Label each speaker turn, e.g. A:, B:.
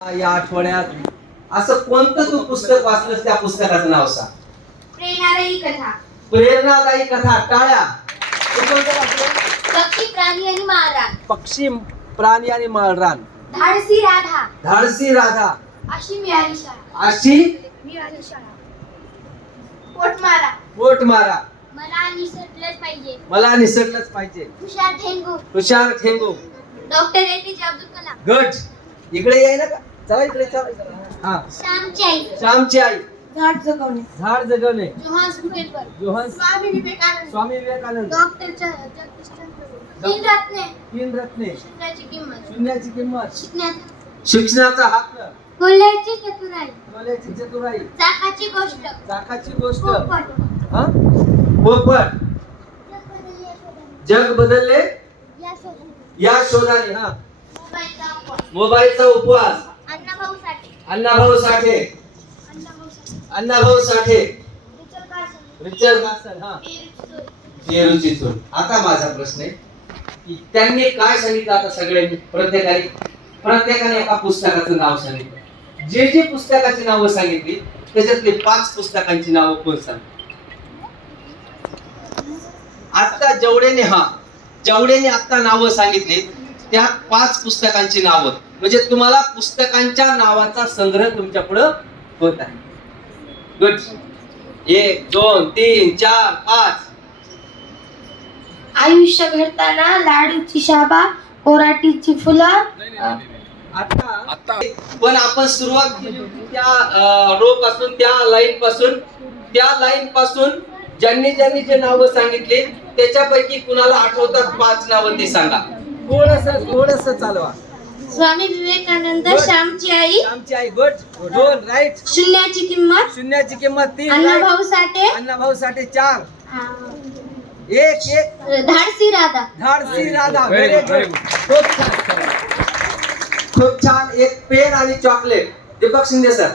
A: या आठवड्यात असं कोणतं तू पुस्तक वाचलंस त्या पुस्तकाचं नाव सांग?
B: प्रेरणादायी कथा.
A: प्रेरणादायी कथा टाळ्या. ते कोणतं वाचलं?
B: पक्षी प्राणी आणि महाराज
A: पक्षी प्राणी आणि माळरान
B: धाडसी राधा.
A: धाडसी राधा.
B: अशी मिळाली शाळा.
A: अशी?
B: मिळाली शाळा. पोटमारा.
A: पोट मारा
B: मला निसटलंच पाहिजे.
A: मला निसटलंच पाहिजे.
B: हुशार ठेंगू.
A: हुशार ठेंगू.
B: डॉक्टर एपीजे अब्दुल कलाम.
A: गट. इकडे याय ना का? चला इकडे चला हा.
B: श्यामची आई.
A: श्यामची आई.
B: झाड जगवणे.
A: झाड जगवणे. जोहन
B: स्वामी विवेकानंद.
A: स्वामी विवेकानंद.
B: डॉक्टर जगदीशचंद्र तीन रत्ने.
A: तीन रत्ने.
B: शिकण्याची किंमत.
A: शून्याची किंमत.
B: शिकण्याचा
A: शिक्षणाचा हक्क.
B: बोलण्याची चतुराई.
A: बोलायची चतुराई.
B: चाकाची गोष्ट.
A: चाकाची गोष्ट.
B: पोपट.
A: हा? पोपट. जग बदलले
B: या शोधाने.
A: हा.
B: मोबाईलचा
A: उपवास.
B: अण्णाभाऊ साठे.
A: अण्णाभाऊ साठे.
B: रिचर्ड
A: गार्सन हा.
B: Eric Sol.
A: पेरूची चूल आता माझा प्रश्न आहे की त्यांनी काय सांगितलं आता सगळ्यांनी? प्रत्येकाने प्रत्येकाने एका पुस्तकाचं नाव सांगितलं. जे जे पुस्तकाची नावं सांगितली त्याच्यातले पाच पुस्तकांची नावं कोण सांग आता जेवढ्याने हा जेवढ्याने आता नावं सांगितली त्या पाच पुस्तकांची नावं. म्हणजे तुम्हाला पुस्तकांच्या नावाचा संग्रह तुमच्या पुढं होत आहे. गुड एक दोन तीन चार पाच.
B: आयुष्य घडताना लाडूची शाबा कोराटीची फुलं.
A: आता पण आपण सुरुवात केली होती त्या रो पासून त्या लाईन पासून. त्या लाईन पासून ज्यांनी ज्यांनी जे नावं सांगितले त्याच्यापैकी कुणाला आठवतात पाच नावं ते सांगा. थोडस थोडस चालवा.
B: स्वामी विवेकानंद. श्यामची आई.
A: आमची आई गुड. दोन राईट
B: शून्याची किंमत.
A: शून्याची किंमत तीन right.
B: अण्णाभाऊ साठे.
A: अण्णाभाऊ साठी चार.
B: हा.
A: एक एक.
B: धाडसी राधा.
A: धाडसी Radha.
C: Very
A: very
C: good, very
A: good खूप छान खूप छान एक पेन आणि चॉकलेट. दीपक शिंदे सर